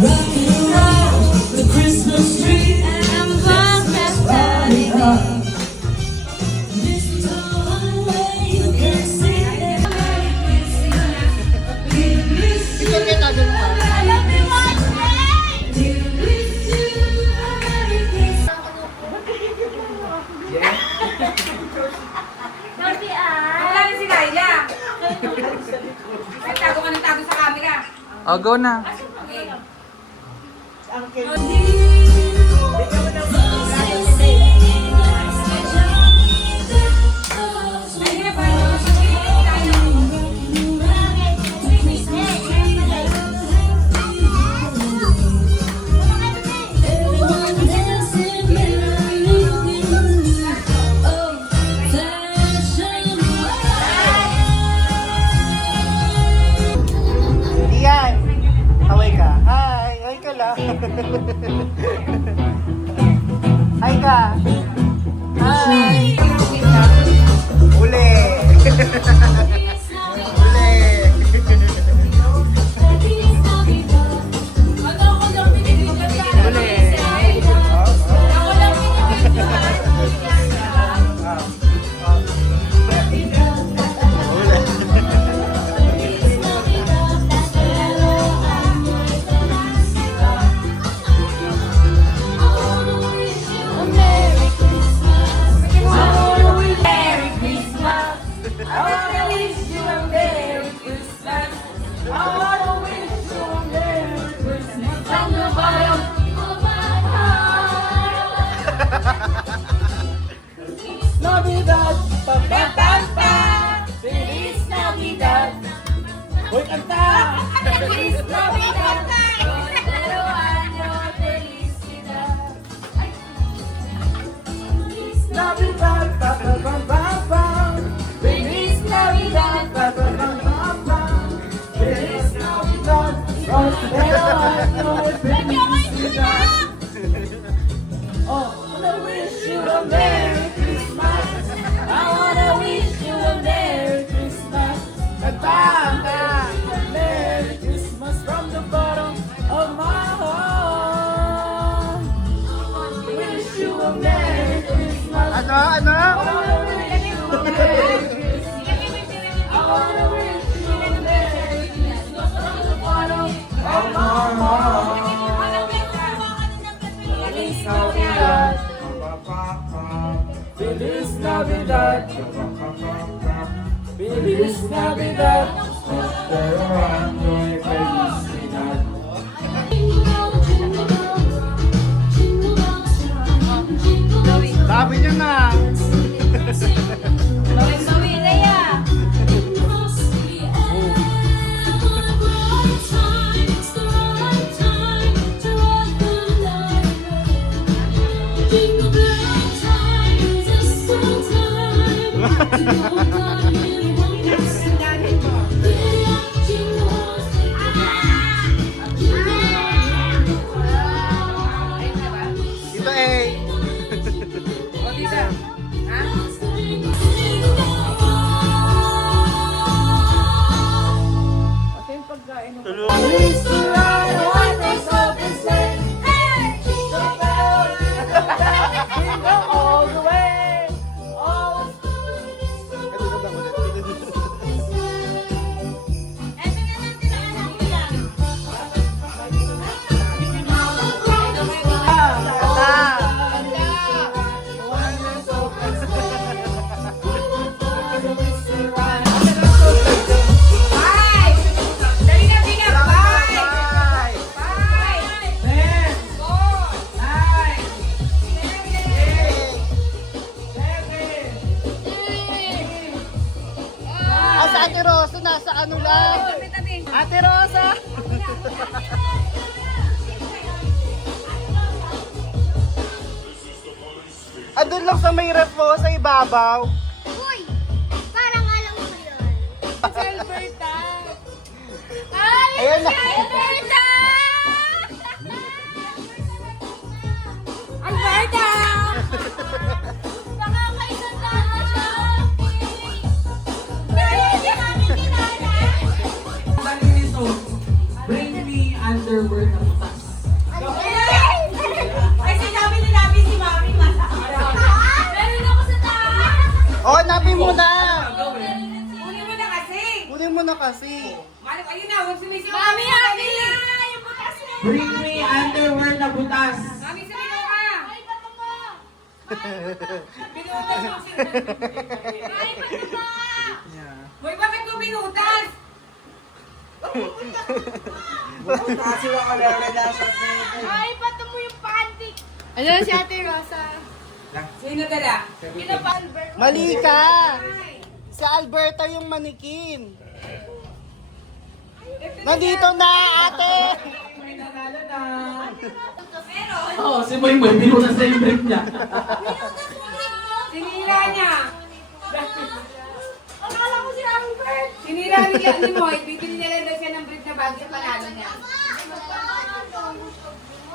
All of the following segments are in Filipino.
Rocking around the Christmas tree, and I'm lighting up. This is the one way you can see it. Wala na si Laila. Tago ka ng tago sa camera. Oh, go na. Iyan! Away ka. Hi! Hi ka lang. Hi ka. Hi! Uli! Uli! Navidad! Pa-pa-pa-pa! Feliz Navidad! Hoy, kanta! Feliz Navidad! Pero año felicidad! Navidad! Pa-pa-pa-pa! Feliz Navidad! Pa-pa-pa-pa! Feliz Navidad! Pero año felicidad! Oh, I wanna wish you a Merry Christmas. I wanna wish you a Merry Christmas. Merry Christmas from the bottom of my heart. Wish you a Merry Christmas. Ano? I wanna wish you a Merry Christmas. I wanna wish you a Merry Christmas from the bottom of my heart. Feliz Navidad. Feliz Navidad. Feliz Navidad. Pero año'y felicidad. Sabi niya na. Ito eh. O, Lisa. Ha? Ito yung pagkain mo. All the way. Bye! Dali na, Bina. Bye! Bye! Go! Bye! Ah, sa Ate Rosa, nasa ano lang. Tabi-tabi. Ate Rosa! Andun lang sa may ref mo, sa ibabaw. Uy! Parang alam mo yun. Alberta! Ayan na. Alberta! Alberta! Baka may sandaan na siya. hanapin mo na. Kunin mo na kasi. Kunin mo na kasi. Malik, ayun na, huwag sumisigaw. Mami, Mami, Mami! Yung butas mo! Bring me underwear na butas. Mami, sumigaw ka. Ay, bato mo! Binutas mo si... Ay, bato mo! Boy, bakit mo binutas? Kasi wala na sa Ay, bato mo yung panty! Ano si Ate Rosa? Sino dala? Sino pa, Albert? Mali ka. Si Alberta yung manikin. Nandito na, ate. Oo, si Moy Moy, binutas na yung brief niya. Sinira niya. Akala ko si Albert! Sinira niya ni Moy. Bibili niya lang daw siya ng brief na bago sa panalo niya.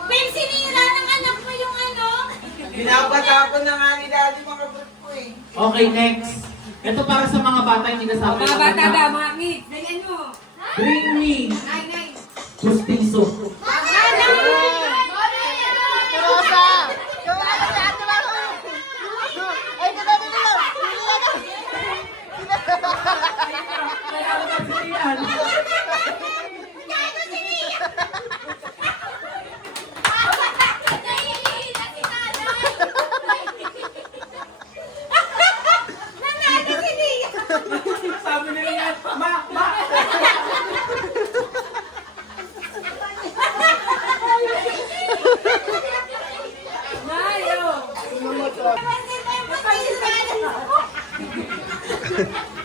Babe, sinira ng anak mo yung ano? Pinapatapon na nga ni Daddy mga brief ko eh. Okay, next. Ito para sa mga bata yung sinasabi. Mga bata daw, mga kids. Ganyan mo. Bring me Nay, nay. justiso. Rosa. Ay, dito. Sabi nila yan, ma. Nay, oh.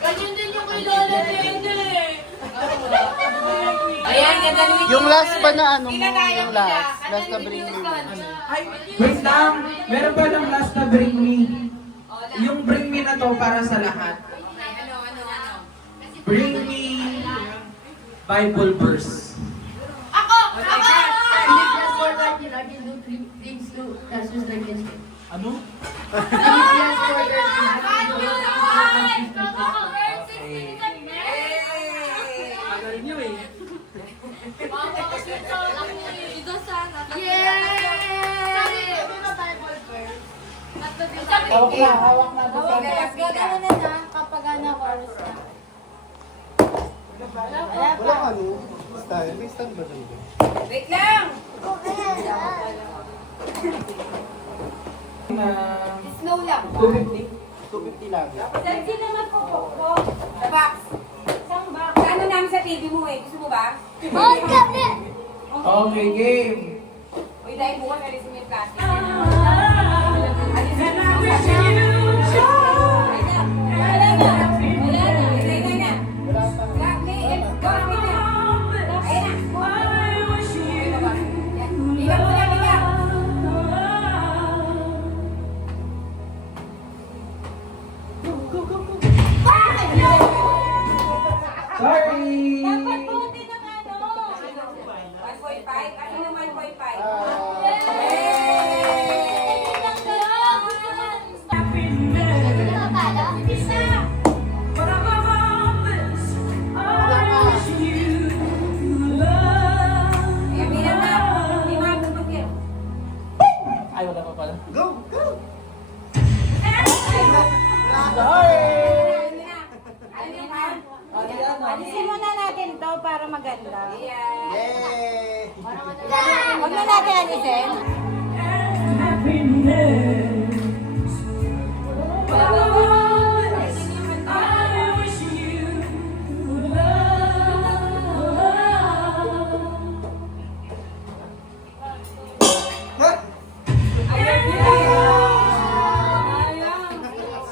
Ganyan din yung kay Lola Nene. Ayan, ganda ni Yung last pa na ano mo, Pinatayan yung mo siya. last. Ano Last na ni bring me. Houston? Ay, wait lang. Meron pa ng last na bring me. Oh, na. Yung bring me na to para sa lahat. Ano? Bring me Bible verse. Ako! Ako! Ano? Tagal niyo eh. Hawak na. Kapag ano, chorus na. Wala ka ano? Style. May stand ba dito? Wait lang. Slow lang. 250 lang. Sexy naman po. Sa box. Ano namin sa TV mo eh? Gusto mo ba? Oh, kami! Okay, game. Uy, dahil bukas alisin mo yung plastic. Sorry. Dapat buti ng ano. 1.5? Ano yung 1.5? Ayan, bilang na. Hindi mga bubog yun. Ay, wala pa pala. Go! Go! Ano yung pan? Alisin muna natin to para maganda. Ayan. Yay! Huwag na natin alisin.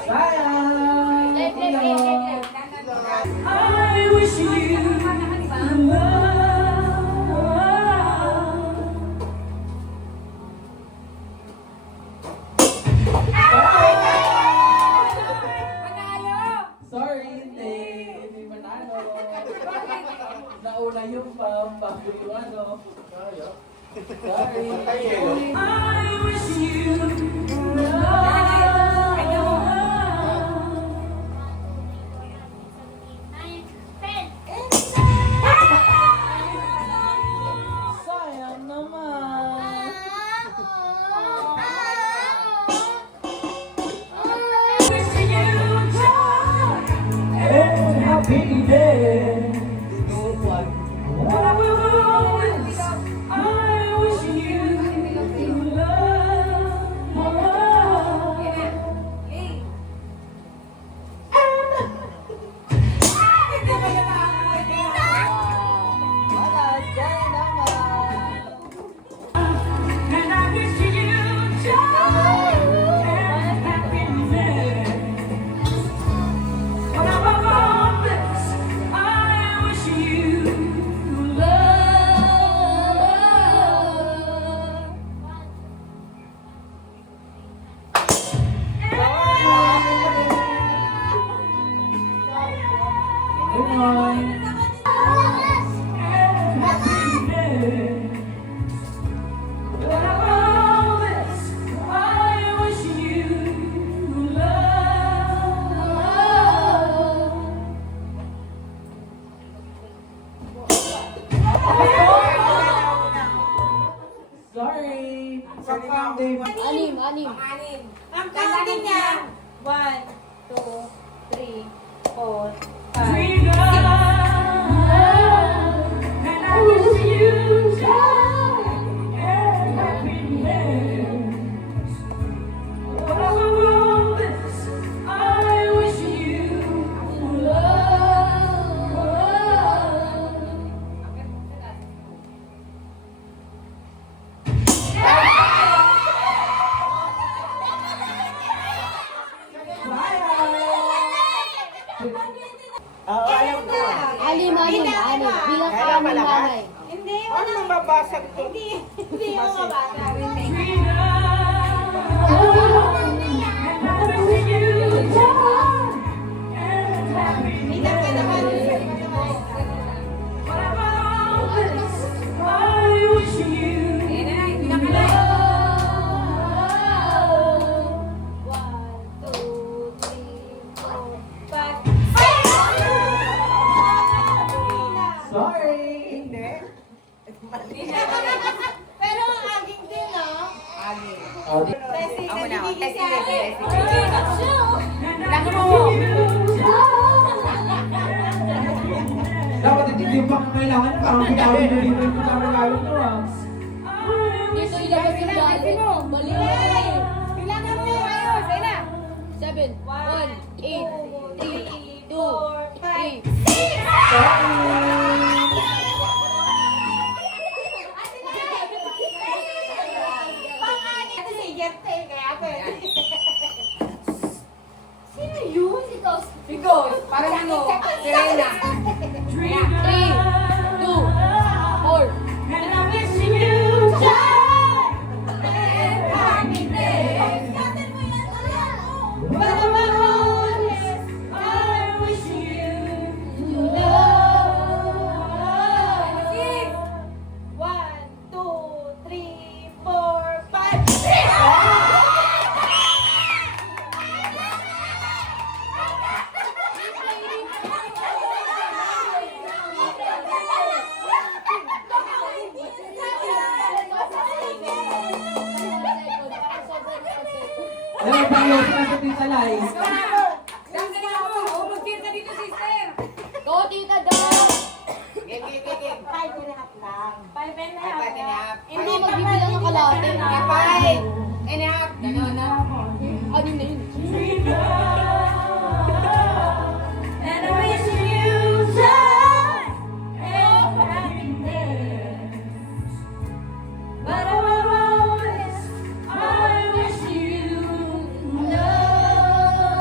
Sayang. Sorry, hindi. Hindi manalo. Nauna yung bago yung ano. Sorry. Sayang naman. Counting niya. 1, 2, 3, 4, 5. And I wish you joy and happiness. But above all this, I wish you love. Oo, alam ko. Anim. Bilang ka Kailan ng malakas? bahay. Hindi, Ano nang mabasag to? hindi mo mabasa. Bilang ka naman. Ayan na, bilang ka na. 1, 2, 3, 4, 5. Sorry! Hindi. Pero ang aging din, no? Oh, di- Ako na ako. Testing. Lagi mo. Dapat hindi pa kailangan parang bigawin na dito yung pagkakagawin mo ah. Dito ilabas yung dati mo. Bali na kayo. Bilangan mo. Ayos, ayun na. 7, 1, 8, 3, 2, 3. Ito si Jerte, kaya pwede. Sino yun? Ikaw. Ikaw, parang ano, Serena. 3, 2, 4. And I wish you joy and happiness. But above all this, I wish you love. 1, 2, 3, 4, 5. Alam mo, tayo sa Tita Lai. Saan ka na ako? O, mag-cheer ka dito, sister. Go, tita, daw. Game. 5 and a half lang. 5 and a half. Five and a half. Hindi magbibilang ng kalahati. Five and a half. Ganon na. Ano na yun? And I wish you joy and happiness. But above all this, I wish you love.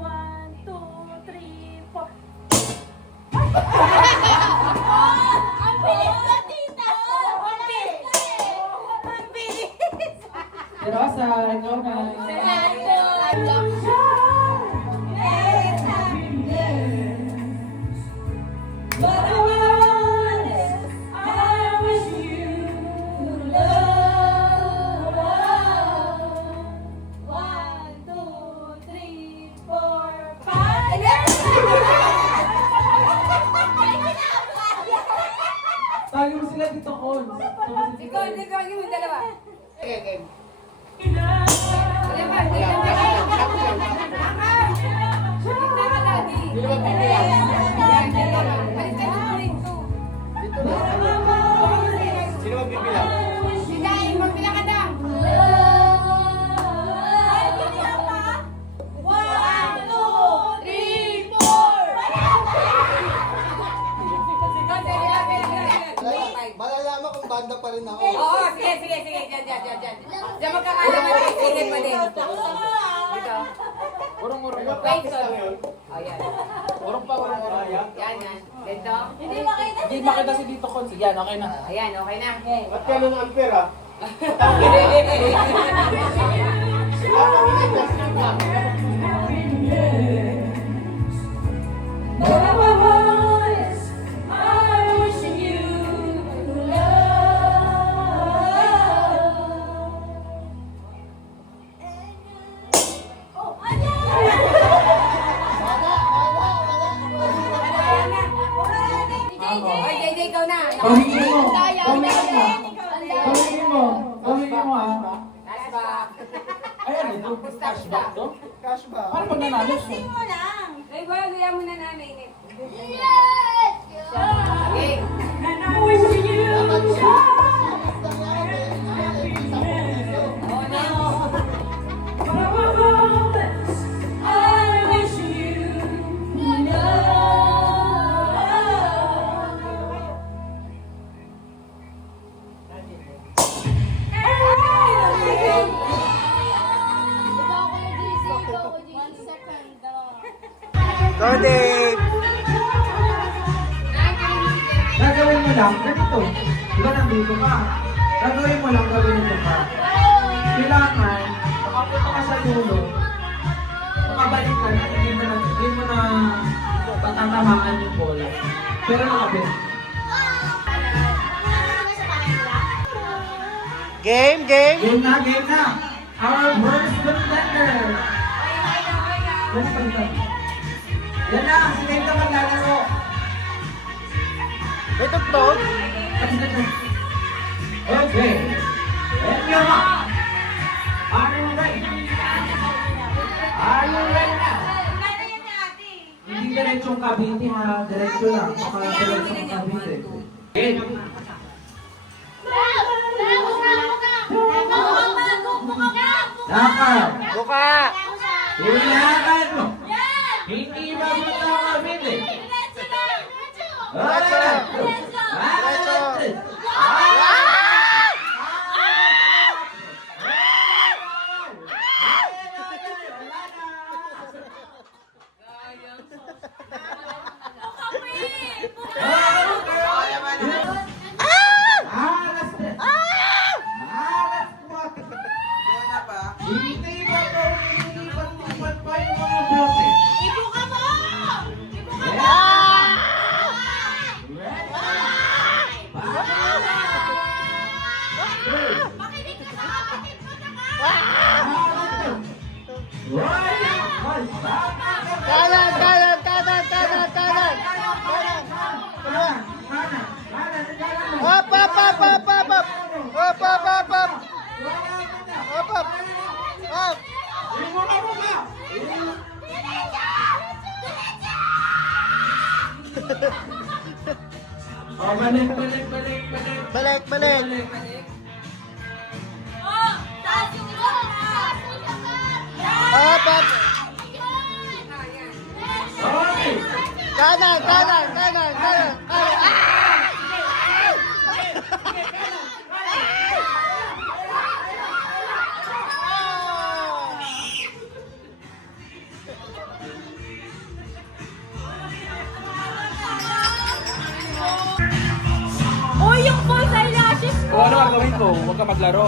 1, 2, 3, 4. Ang bilis na, tita! Ang bilis! Pero sa ikaw na. But above all this, I wish you love. 1, 2, 3, 4, 5. Tawagin mo sila dito, Cons. Ikaw, hindi ka yung dalawa. Game. Alam ba, hindi ka na. Hindi ka daddy. Hindi naman bibilang. Yan, dalawa. Balik ka dito rin, two. Dito na. Sino magbibilang? Si Dai, magbilang ka daw. 1, 2, 3, 4. Malalaman kung banda pa rin ako. Oo, sige. Diyan. Diyan magkakalaman kayo. Sige pa din. Dito. Urong-urong. Wait, so. lang yun. Oh, yan. Urong pa, urong-urong. Yan. Dito. Hindi makita si Dito, Cons. Yan, okay na. Ayan, okay na. Ba't ka nung ampere ah? But above all this, I wish you Oy, JJ, ikaw na. Gawin mo. Gawin mo ah. Last Cashback to? Cashback. Paano pag nanalo? Testing mo lang. Ay, gaya mo na namin. I wish you know. Go, Dave! Gagawin mo lang, ganito. Di ba nandito ka? Gagawin mo lang, ganito ka. Kailangan, makapunta ka sa dulo, makabalik ka na, hindi mo na patatamaan yung bola. Pero nakabit. Game, game! Game na, game na! Our first contender! Yan pa ito. Yan na, si Dave na maglalaro. May tugtog? Okay. And you're up. Are you ready? Are you ready now? Hindi diretsong Cavite ha, diretso lang. Baka diretsong Cavite. Game. Nakal. Buka! Hulakan mo. Hindi ba gusto ang Cavite? Yan na ba? Hindi ba ito nililipat-lipat pa yung mga bote? Ibuka mo! Makinig ka sa kapatid mo na ka! Kanan, kanan, kanan, kanan, kanan! Up, up, up, up, up, up! Up, up, up, up! Up, up! Up! Balik. Balik, balik! Oh! Taas yung ulo! Taas yung ulo! Up, up! Okay. Kanan, kanan, kanan, kanan! Oh, yung false eyelashes ko! Kung ano gagawin ko, huwag ka maglaro.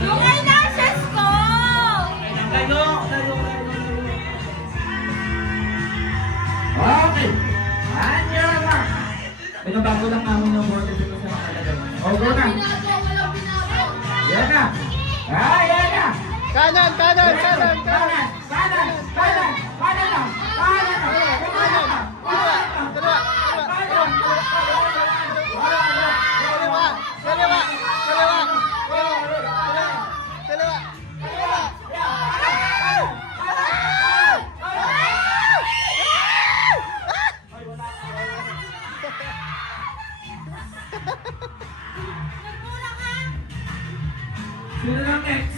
Yung eyelashes ko! Okay. And you're back. Pinabago lang namin yung board dito sa nakalagay. O, go na. Yan na. Yan na. Kanan, kanan, kanan, kanan! Kanan. Kanan lang. Kanan lang. Kaliwa, kaliwa, kaliwa, kaliwa, Sino lang next?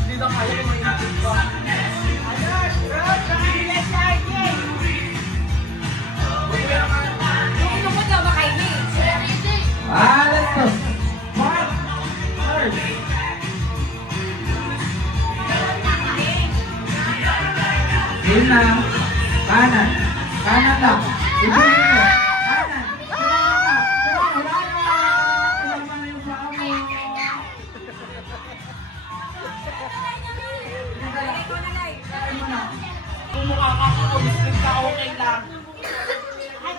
Hindi na kaya kung may natin pa. Let's go. Mark. Third. Yun na. Kanan. Kanan lang. Ibigin mo. Kanan. Wala na yung paa mo. Kumukha ka kung umisip ka, okay lang. Ay,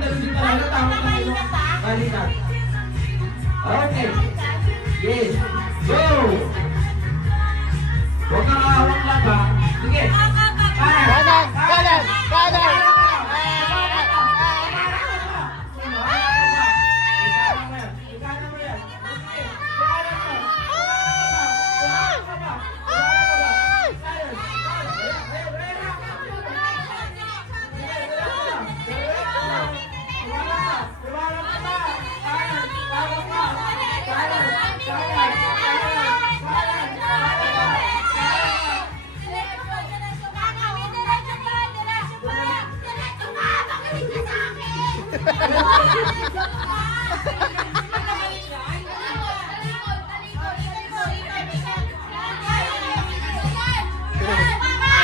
Lugit talaga. Tama na yung balikat. Okay. Yes. Go! Huwag kang ahawak lang ba? Sige. Kanan! Kanan! Kanan!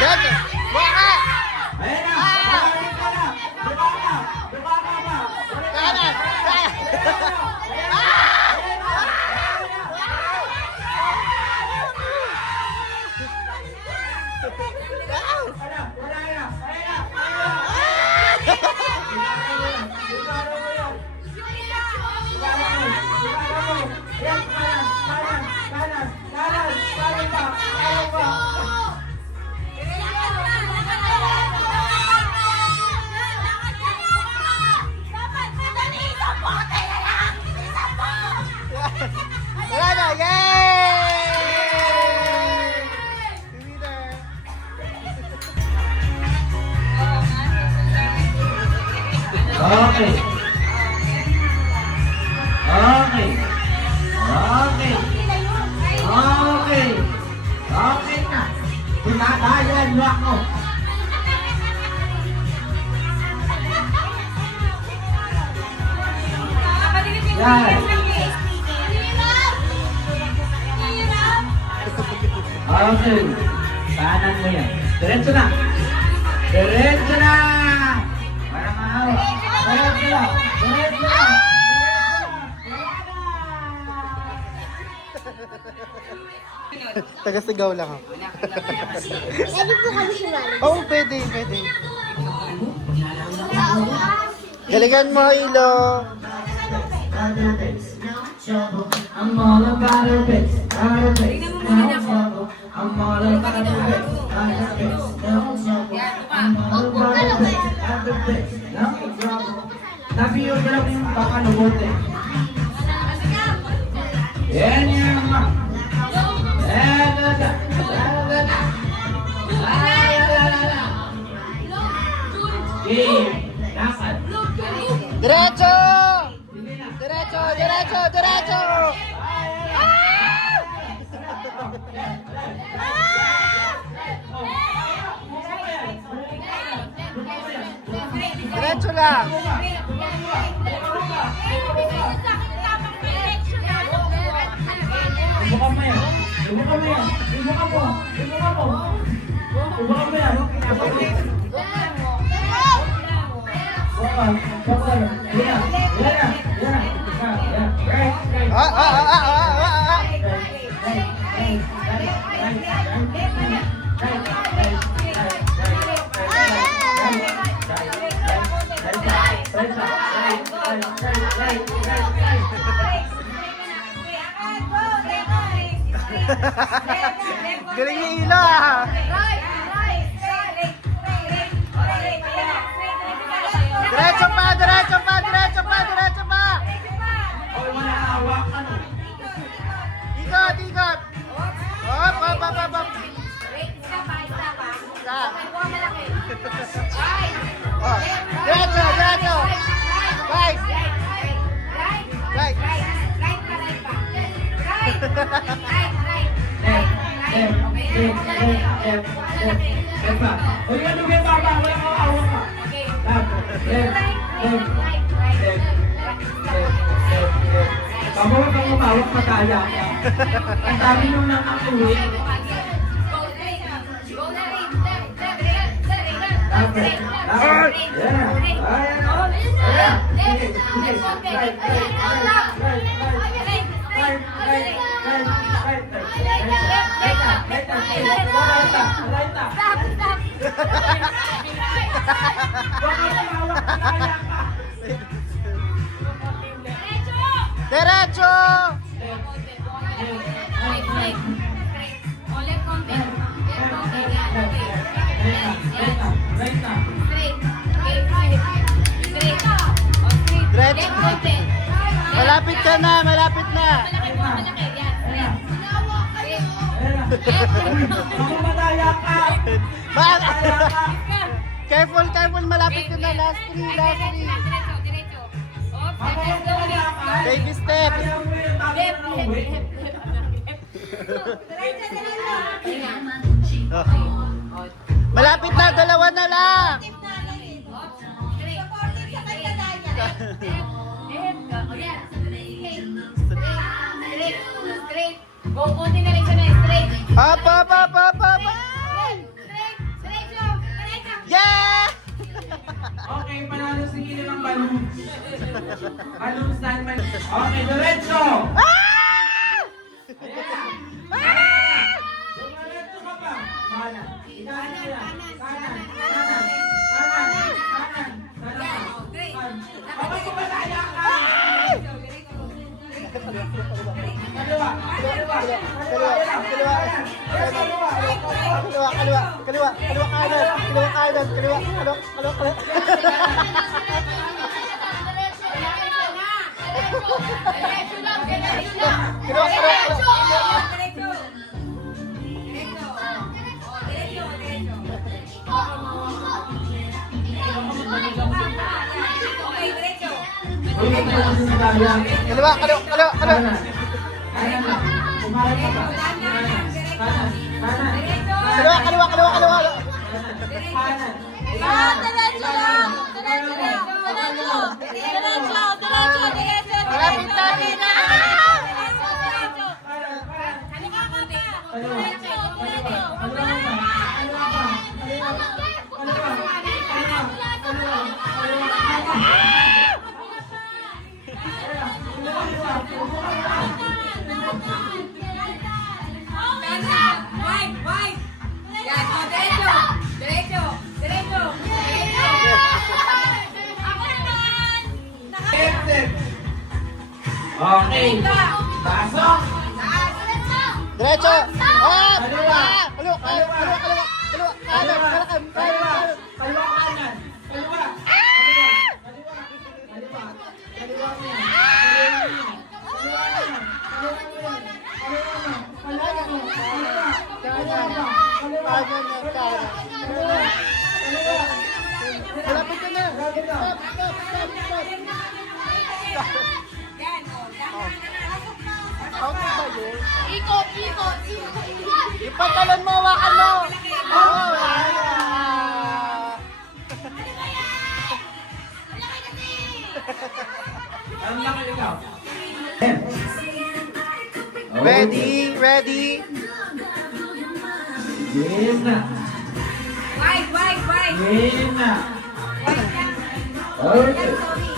Dito! Baka! Ayan na! Bumalik ka na! Bumaka! Bumaka ba? Kanan! Wala na! Yay! Winner! Okay. Okay. Okay. Okay. Okay na. Tinatayan mo ako. Yan. Okay. Kanan mo yan. Diretso na. Diretso na. Para mahawak. Diretso na. Diretso na. Taga-sigaw lang ako. Pwede po kami sumali. Oo, pwede, pwede. Galingan mo, Ilo. I'm all about a bitch, about a bitch, no trouble. I'm all about a bitch, about a bitch, no trouble. I'm all about a bitch, about a bitch, no trouble. Napiyod ka lang yung baka lubote. Yan yan ma. Lakad. Diretso! Diretso, diretso, diretso! Diretso lang! Ibuka mo yan. Ibuka mo yan. Ibuka mo. Ibuka mo. Ibuka mo yan. Galing ni Ilo ah! Diretso pa, diretso pa, diretso pa, diretso pa! Ikot, ikot! Hop, hop, hop, hop, hop! Isa. Oh, diretso, diretso! Guys! Guys! Uy, ano ba baba? Wala kang awak ka. Pabawag kang umawak, mataya ka. Ang dami nung nakakuwi. Derecho! Ulit konti. Left konti. Yan. Okay. Right na. Right na. Straight. Okay, straight. Straight. O, straight. Diretso. Left konti. Malapit ka na, malapit na. Malaki mo, malaki. Yan. Straight. Ayan na. Ako madaya ka. Ba- Madaya ka. Careful, careful, malapit ka na. Last three, last three. Diretso, diretso. Oops, Ako let's go madaya ulit. ka. Baby step. Kaya mo yung tama Left, na left, uwi. left. Malapit na, dalawa na lang. Straight. Go, konti na rin siya na straight. Up, up, up, up, up. Straight. Diretso. Diretso. Yeah! Okay, panalo si Kili ng balloons. Balloons naman. Okay, diretso. Diretso ka pa. Kanan. Kanan. Kanan. Kanan. Kanan. Kanan. Kanan. Kapag kumadaya ka. Kaliwa. Kaliwa. Kaliwa, kaliwa, kaliwa, kaliwa, kaliwa, kaliwa, kanan, kaliwa, kanan, kaliwa, kaliwa, kaliwa. Kaliwa, kaliwa, kaliwa, kaliwa, kaliwa, kaliwa. Kanan lang. Kumalat ka pa. Kanan. Kanan. Kanan. Kaliwa, kaliwa, kaliwa, kaliwa. Kanan. Malapit na, Tina. Okay. Pasok. Diretso. Ah, kaliwa, kaliwa, kaliwa, kaliwa, kaliwa, kanan, kanan, Kaliwa. kanan. Kaliwa kanan. Kaliwa. Kaliwa. Kaliwa. Malapit ka na. Stop, stop, stop, stop. Out ba yun? Ikot, ikot, ikot. Ipatalon mo, hawakan mo. Oh, wala. Ang laki ikaw. Ready, ready. Game na. Wide, wide, wide. Game na. Okay.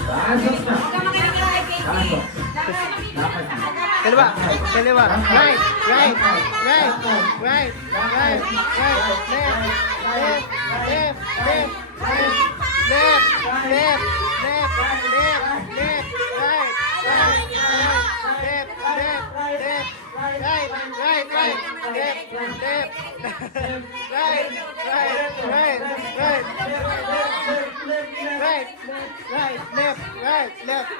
Pasok na. Huwag ka makinig kay Casey. Dapat. Kaliwa, kaliwa. Right, right, right, right, right, right. Left, left, left, left, left, left, left, left, left, right, right, left, left, left, right, right, right, left, left, right, right, right, right, right, right, left, right, left.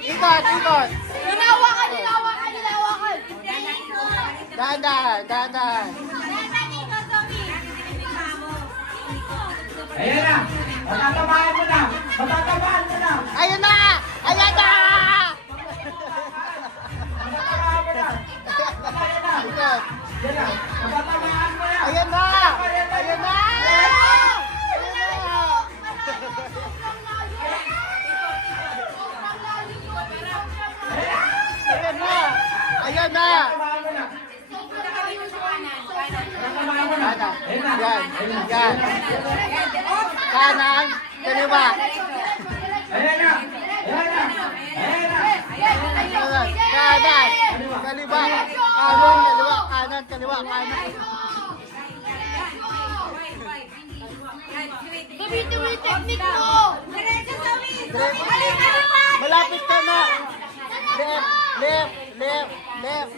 Ikot, ikot. Hinawakan, hinawakan, hinawakan. Dahan-dahan, dahan-dahan. Ayan na. Matatamaan mo na. Matatamaan mo na. Ayun na! Ayan na! Matatamaan mo na. Ayan na. Ikot. Yan na. Matatamaan mo na. Ayan na! Ayan na! Ayan na! Ayan na! Matatamaan mo na. Matatamaan mo na. Kanan. Ayan na. Yan. Ayan na. Yan. Kanan. Kaliwa. Ayan na. Ayan na. Ayan na. Kanan. Kaliwa. Kanan. Kaliwa. Kanan. Kaliwa. Kanan. Tuloy-tuloy technique mo! Diretso sa wheel! Malapit ka na. Left, left, left, left.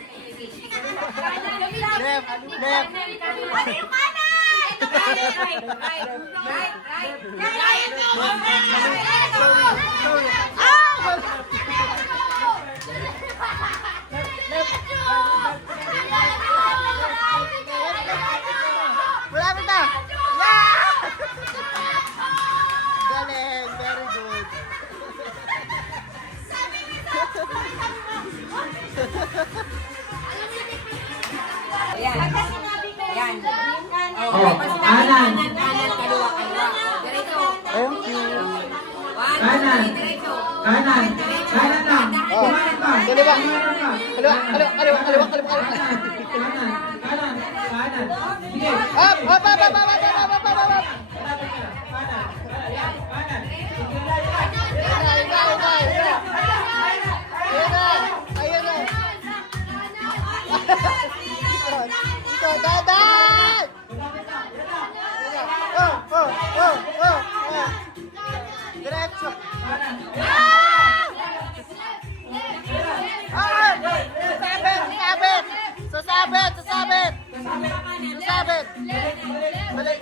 Left, left. Ano yung kanan? Right, right, right, right, right. Malapit na. Yeah! Galing, very good. Ayan. Ayan. Oh, kanan. Kaliwa. Diretso. Thank you. Kanan. Kanan. Kanan lang. Kumanan ka. Kaliwa. Kumanan ka. Kaliwa, kaliwa, kaliwa, kaliwa, kaliwa. Kanan. Kanan. Kanan. Kanan. Sige. Up, up, up, up, up, up, up, up, up, up. Malapit ka. Kanan. Kanan. Sige. Ayun na. Ayun na. Ito, dadan! Oh, oh, oh, oh, oh. Diretso. Ah! Sasabit! Sasabit! Sasabit! Sasabit! Balik!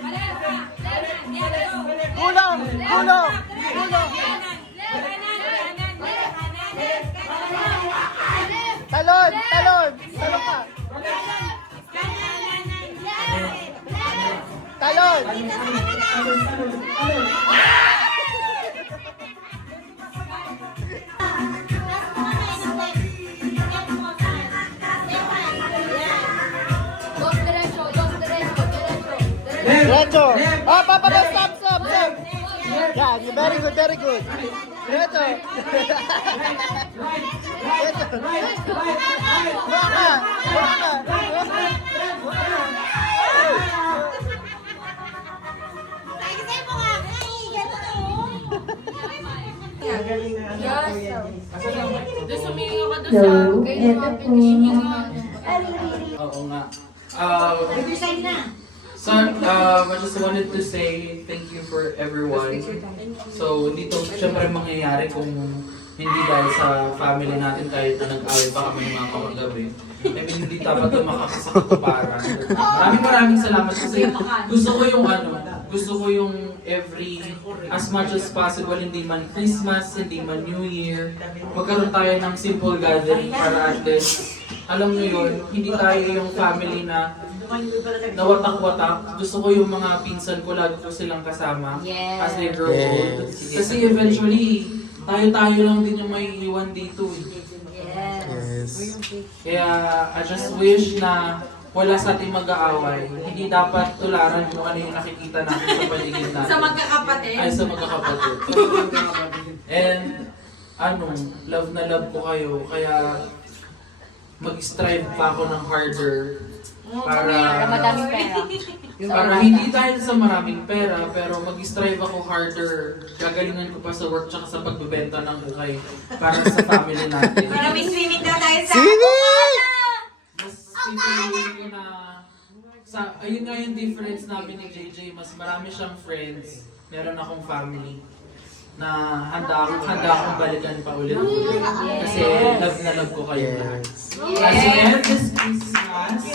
Gulong! Gulong! Gulong! Talon! Talon! Talon ka! Talon! Dos derecho, diretso. Diretso! Left. Oh, papa, stop, stop, stop! Yeah, very good, very good. Diretso! Diretso! Buka ka! Buka ka! Oo nga. So, I just wanted to say thank you for everyone. So, dito syempre mangyayari kung hindi dahil sa family natin kahit na nag-away pa kami ng mga kamagabi. I mean, hindi dapat ito makakasaktuparan. Maraming salamat kasi gusto ko yung every, as much as possible, hindi man Christmas, hindi man New Year, magkaroon tayo ng simple gathering para at least, alam nyo yun, hindi tayo yung family na nawatak-watak. Gusto ko yung mga pinsan ko, lagi ko silang kasama as they grow old. Kasi eventually, tayo-tayo lang din yung may iwan dito. Yes. Kaya I just wish na wala sa ating mag-aaway. Hindi dapat tularan kung ano yung nakikita natin sa paligid natin. Sa magkakapatid. Ay, sa magkakapatid. And, love na love ko kayo. Kaya, mag-strive pa ako ng harder para hindi dahil sa maraming pera, pero mag-strive ako harder. Gagalingan ko pa sa work tsaka sa pagbebenta ng ukay para sa family natin. Para may swimming daw tayo sa... Mas pipiliin ko na ayun nga yung difference namin ni JJ, mas marami siyang friends, meron akong family na handa akong balikan pa ulit. Kasi love na love ko kayo lahat. As we end this Christmas,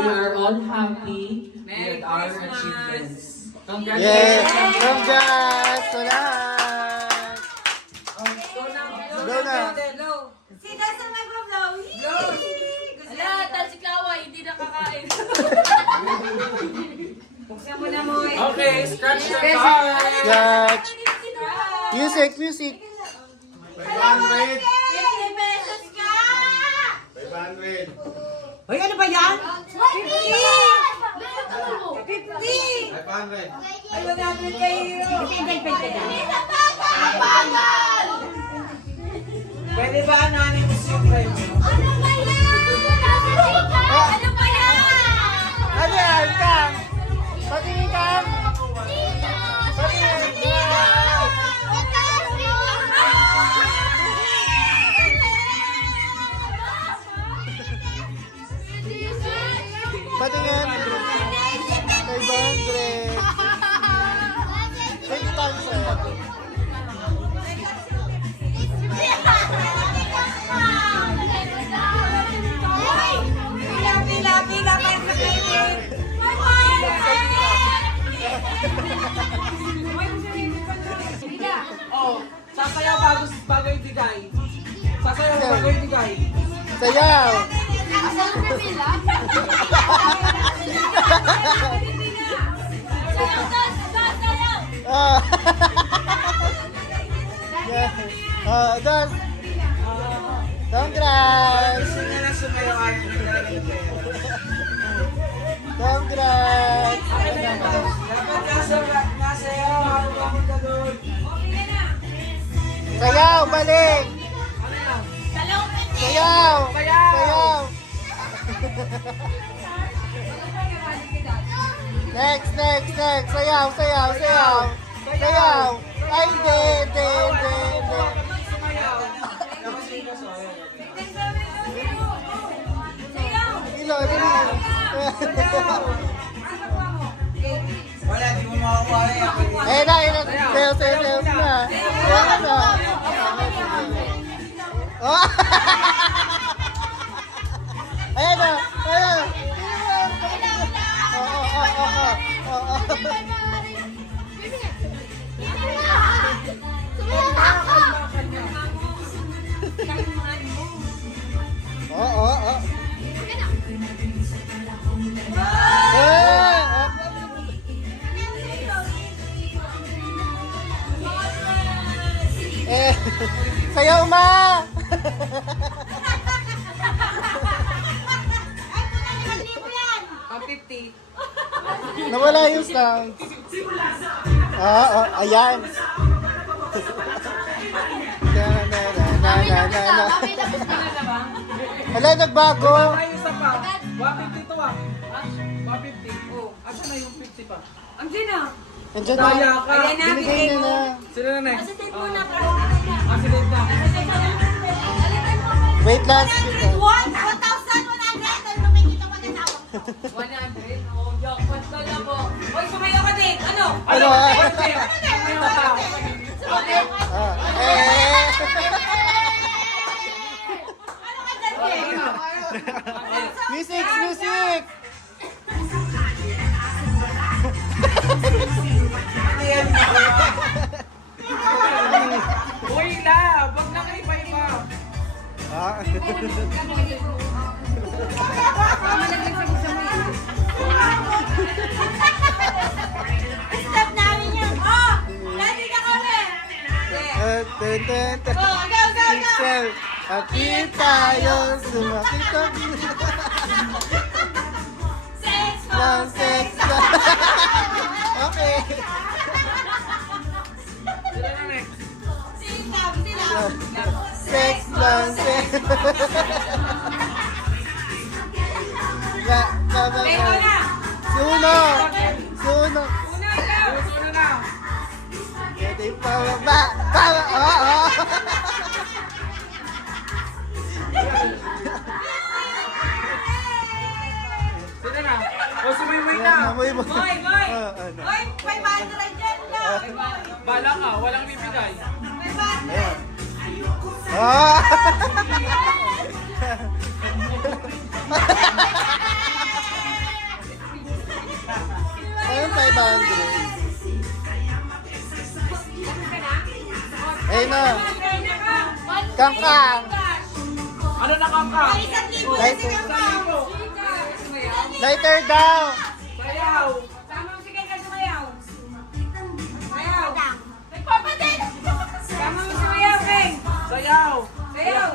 we are all happy with our achievements. Yes! Congratulations! Congrats! To lahat! Go na! Sino sa mag-blow? Wala, tal si Kawa, hindi nakakain. Buksan mo na mo eh. Okay, scratch your card! Scratch! Music! Music! 50 pesos ka! 500! Hoy, ano ba yan? 50! 500! Ay, 100 kayo. Pwede ba anonymous yung private? Ano ba yan? Ano yan? Kang? Patingin Kang? Patingin! Patingin! 500! Thank ibigay? Sasayaw mo bago ibigay? Sayaw! Asan ang pila? Sayaw, sayaw! Ah. Das. Congrats! Gusto niya na sumayaw ayaw niya talaga yung pera. Congrats! Dapat nasayaw habang papunta doon. Sayaw, balik! Ano yan? Sayaw! Sayaw! Next! Sayaw! Sayaw! Ay, hindi. Sumayaw. Dapat siya sumayaw. Ilo. Wala, di mo makakuha rin ako. Na. Sayaw na. Oh! Ayan na. Oo. Sayaw ma! Nawala yung sound. Ayan. Na. Wala, nagbago. Ay, isa pa. 150 to ah. 150. Oh, asa na yung 50 pa? Andiyan na. Nandiyan Daya na. ka. Ayan na, Binigay bigay na mo. na. Sino na next? Take mo na para. Accident na. Wait last. 1,100. Ay, makikita mo na tawag. 100? Oh, jackpot ka na po. Hoy, sumayaw ka din. Ano? Ano? Ano pa? Music! Uy, la! Wag na kayo pa iba. Stop namin yan. Oh, lagi ka kami. Pixel, happy tayo, sumakit Sex lang, sex lang. Okay. Sino na next? Sila. Sex lang, sex. Tayo na. Suno! Sino na? Pwede pa. Oo. Sino na? O, sumiway na. Boy. Boy. Ano? Hoy, 500 dyan na. Bala ka, walang bibigay. 500. Ah! Ayun, 500. Ayun na. Kangkang. Ano na ka? Lighter. Lighter daw. Sayaw! Sama mo si Ken sumayaw. Sayaw. Nagpapadin. Sama mo sumayaw, Ken. Sayaw! Sayaw.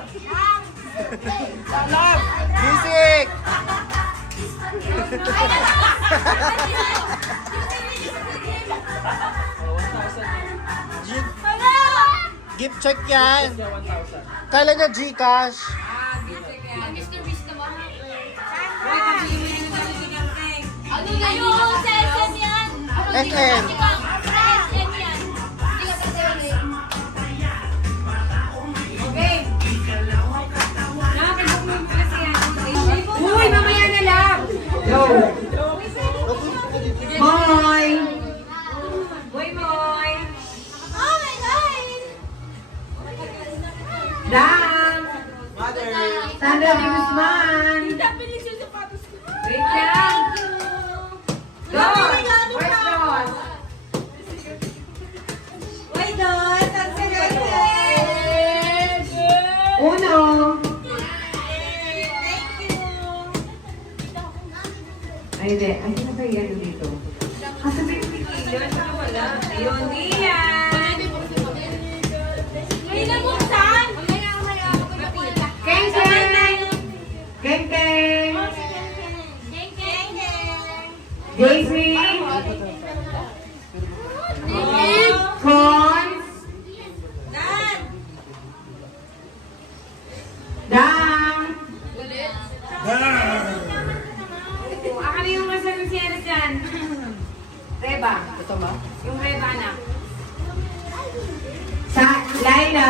Salam! Music. Gift check yan. Kala na Gcash. Mr. Beast naman. Hoy, kung sige mo yung nalagyan ng Ken. Ano na yun? Sa SM yan. SM. Sa SM yan. Hindi ka sa SM. Okay. Nakakabok mo yung kasi yan. Uy, mamaya na lang. Moy. Uy, Moy. Oh my God! Dan. Mother! Sandra de Guzman. Dapat yung sapatos ko. Wait lang. Go. Where's Don? Why not? Ang sarap. Hindi. Ay, ano ba yung ano dito? Kasi ba yung pikilan? Wala. Ayun, Dian! May nabuksan! Mamaya ako magpapila. Keng Keng! Keng Keng! Geng, geng, geng. JC! Cons! Dang! Akin yung masabi si Eres dyan. Reba. Ito ba? Yung Reba na. Sa Laila.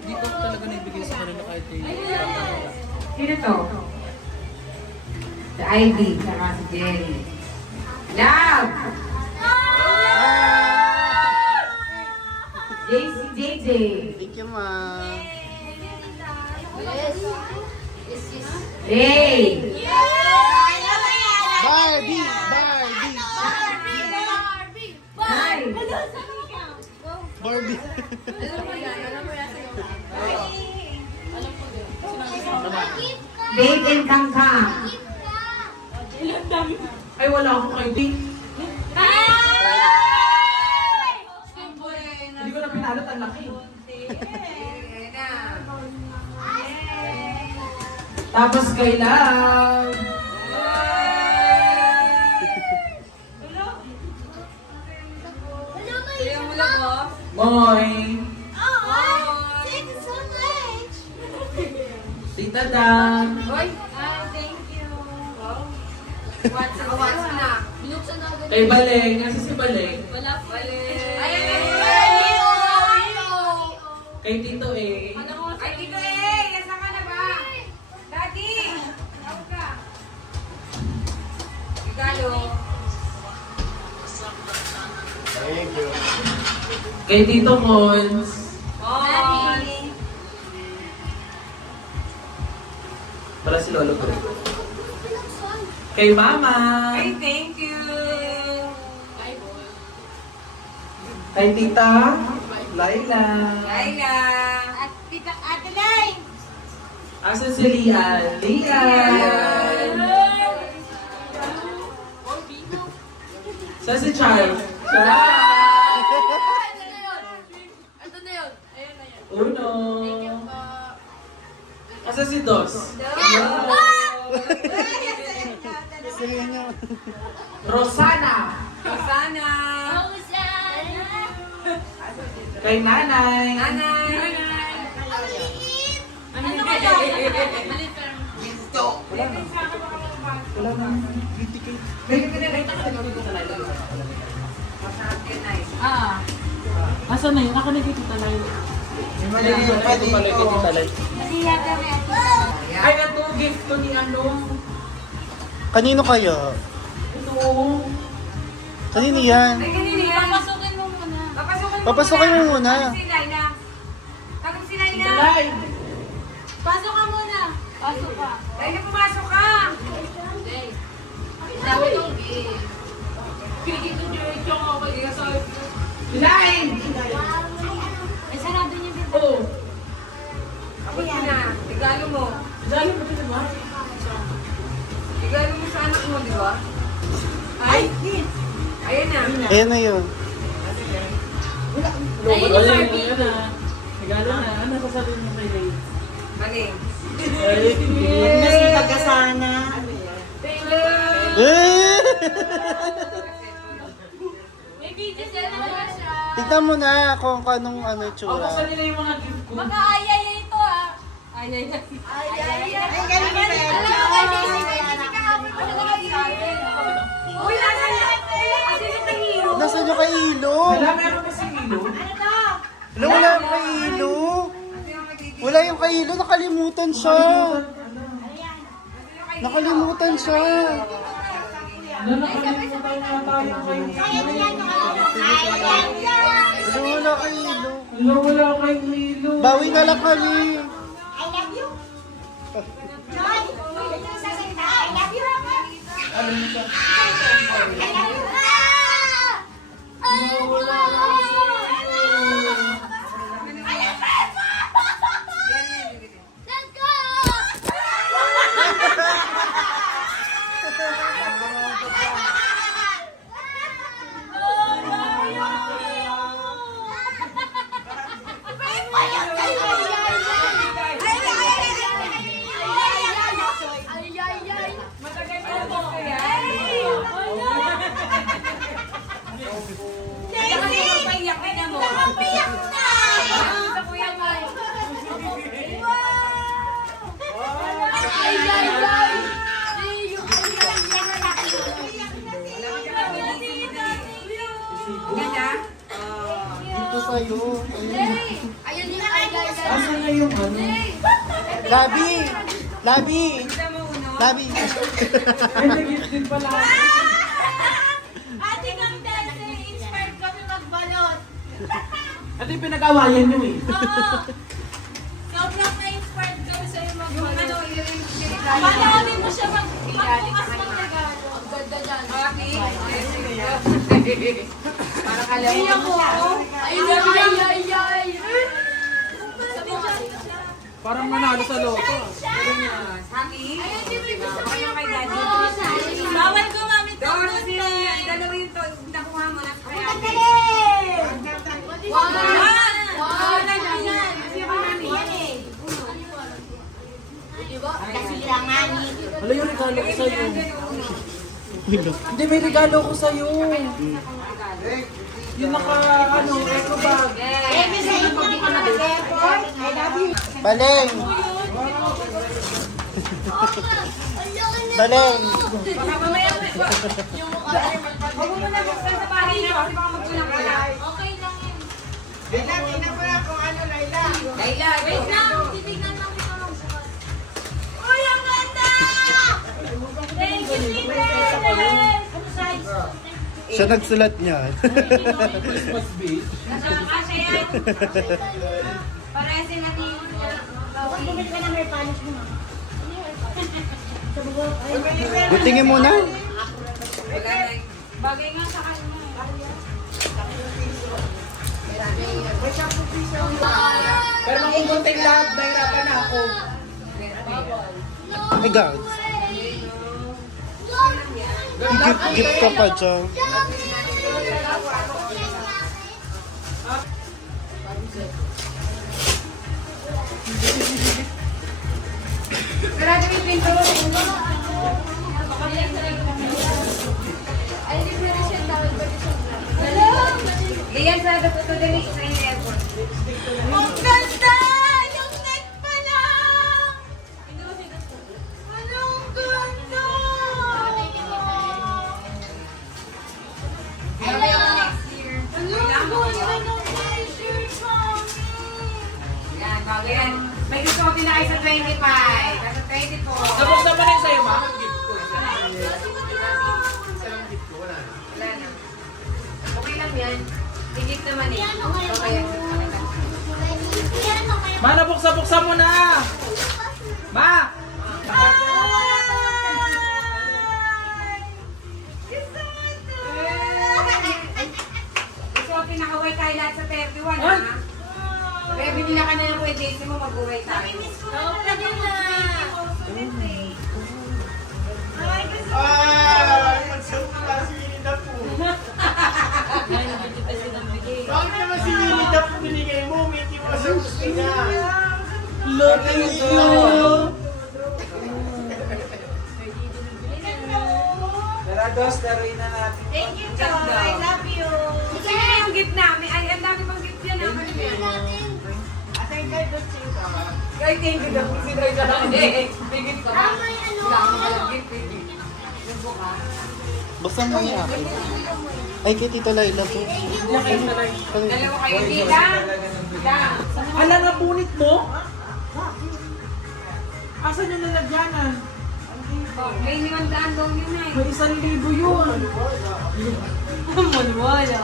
Dito talaga naibigay sa kanila kahit Sino to? Si Ivy, saka si Jenny. Love! JJ. Thank you, ma. Ray! Barbie! Hi! Barbie! Babe and Kangkang. Ay, wala akong ID. Hindi ko na pinalot ang laki. Tapos kay Love. Moy. Tita Dan. Kay Baleng. Nasa si Baleng. Kay Tito eh. Ay, Tito eh! Nasa ka na ba? Daddy! Tawag ka. Regalo. Thank you. Kay Tito Cons. Daddy! Para si Lolo ko. Kay Mama. Ay, thank you! Kay Tita. Laila. Laila! At tita Ate Lai. Asan si Lian? Lian. Saan si Charles? Charles. Ito na yun. Ayun na yun. Uno. Asan si Dos? Sige niyo. Rosana. Rosana! Kay Nanay. Nanay! Ano kaya? Wala na. Asan na yun? Ako na kita talaga. Ay, ito, gift ko ni ano. Kanino kaya? Ito. Kanino yan? Ay, kanina yan! Papasukin mo muna. Papasukin mo muna. Tawag si Laila. Tawag si Laila. Dalay. Pasok ka muna. Pasok ka. Laila, pumasok ka. Sabi kong gift. Pigil ko dito ako kaya sa Line. Ay, sarado niyo dito. Oh. Ako na. Regalo mo. Dali mo ito ba? Regalo mo sa anak mo, di ba? Ay! Ayan na. Ayan na yun. Ayun yung Barbie. Ayun na. Regalo na. Ano sasabihin mo kay Lay? Mali. Eh! May video siya na siya. Tignan mo na kung anong ano Oh, tsura. buksan nila yung mga gift ko. Mag-aayay ito ah. Ayay. Alam mo kay Daisy, may hindi kahapon pa siya nag-aayay. Uy, nasa na? Kasi yung kahiro. Nasaan yung kay Ilo? Wala, meron kasi Milo. Wala, wala yung kay Ilo. Wala yung kay Ilo, nakalimutan siya. Nakalimutan siya. Ano, nakalimutan nga tayo kay Wala kay Ilo. Wala, wala kay Milo. Bawi na lang kami. Let's go! sa'yo. Ayun yun na guys. Asan na yung ano? Labi! Labi! Labi! Ay, nag-gift din pala. Ate Kang Dese, inspired kami magbalot. Ito yung pinag-awayan nyo eh. Oo. Sobrang na-inspired kami sa'yo magbalot. Ano, yun yung Panoorin mo siya magbukas ng regalo. Ang ganda dyan. Para alam mo. Iyak ko. Ay. Parang manalo sa loto. Haki. Ayun, di ba gusto ko Ano yung kay daddy? Bawal gumamit ng Doon, toothpaste. dalawa yung to. Nakuha mo na. Kaya. Wow! Wala yung regalo ko sa'yo. Hindi, may regalo ko sa'yo. Yung naka, ano, eco bag. Baleng! Baleng! Huwag mo na buksan sa bahay niya kasi baka magkulang-kulang. Okay lang yun. Laila, Wait lang, titignan lang kita magbukas. Uy, ang ganda! Thank you, Peter! Ano size? Siya nagsulat niyan. Christmas base. Kasi yan. Paresin natin. Bumili ka ng hair polish mo. Butingin mo na. Bagay nga sa kanya. Pero kung kunting lahat, nahirapan na ako. Oh my God. Gift ka pa dyan. Sarado yung pinto. Iyan sa dapat ito din sa airport. Ang ganda! Yung neck pa lang! Anong ganda! Sabi ako next year. Anong ganda ng t-shirt, mami! Yan, bago yan. May gusto ko tinakay sa 25. Sa 24. Nabuksan mo na yung sa'yo, ma? Wala na. Okay lang yan. Higit naman eh. Okay. Ma, nabuksan mo na! Ma! Gusto ko pinakaway tayo lahat sa 31, ha? Kaya binila ka na ng kuya Daisy mo, mag-uway tayo. Bakit naman si Winnie the Pooh binigay mo? Mickey Mouse ang gusto niya. Love you! Tara, Dos, laruin na natin. Thank you, Choy. I love you. Sige na yung gift namin. Ay, ang dami pang gift yan. Naman yan. Ay, thank you daw. Si Troy na lang. May gift ka ba? Wala akong walang gift. Yung buka. Buksan mo yung akin. Ay, kay Tito Laila to. Dalawa kayo dila. Dila. Ala, napunit mo? Asan yung nalagyanan? May 500 daw yun eh. May 1,000 yun. Wala.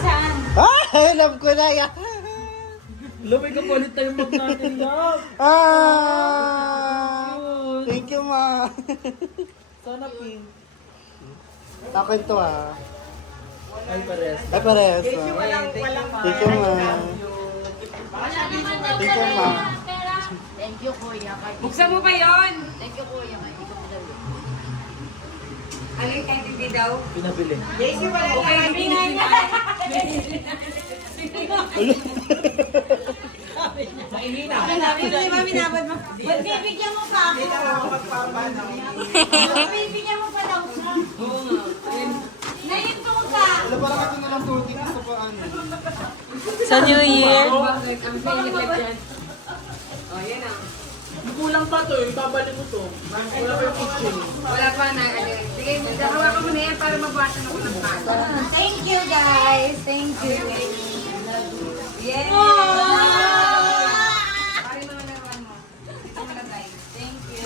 Saan? Ah! Alam ko na yan. Lumay ka palit tayo mag natin, love. Ah! Thank you, ma. Sana pink. Akin to, ah. Ay, pares. Ay, pares. Thank you, walang Thank you, ma. Thank you, ma. Thank you, Kuya. Buksan mo pa yon. Thank you, Kuya. Hindi ko pinagod. Ano yung hindi daw? Pinabili. Okay, pinili pa. Mahihina. Bibigyan mo pa ako. Bibigyan mo pa daw siya. Nahinto ko pa. Wala parang kasi nalang tutik sa paan. Sa New Year. Bakit? Ang pinili dyan. Oh, yan ah. Kulang pa to, ibabalik mo to. Wala pa yung kitchen. Wala pa na. Sige, hawakan mo na yan para mabawasan ako ng pasa. Thank you guys. Thank you. Yes! Pari mo na naman mo. Ito mo na guys. Thank you.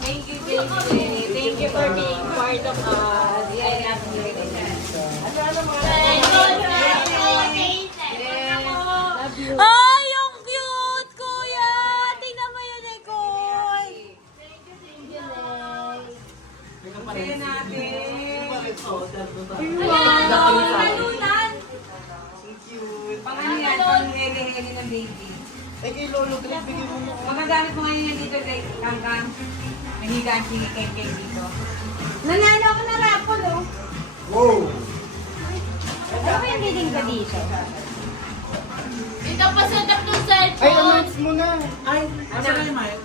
Thank you, JJ. Thank you for being part of us. I love you. Love you. Ay, yung cute, kuya! Tingnan mo yun, Nicole! Kaya natin. Halunan! Pang ano yan, pang heli-heli ng baby. Ay, kay Lolo, Greg, bigyan mo mo. Magagamit mo ngayon yan dito, guys. Kangkang. Nahigaan si Ken dito. Nanalo ako na raffle, oh. Wow! Ano ba yung bidding ko dito? Ito pa set up ng Ay, cellphone! announce mo na. Ay, Asa na yung mic?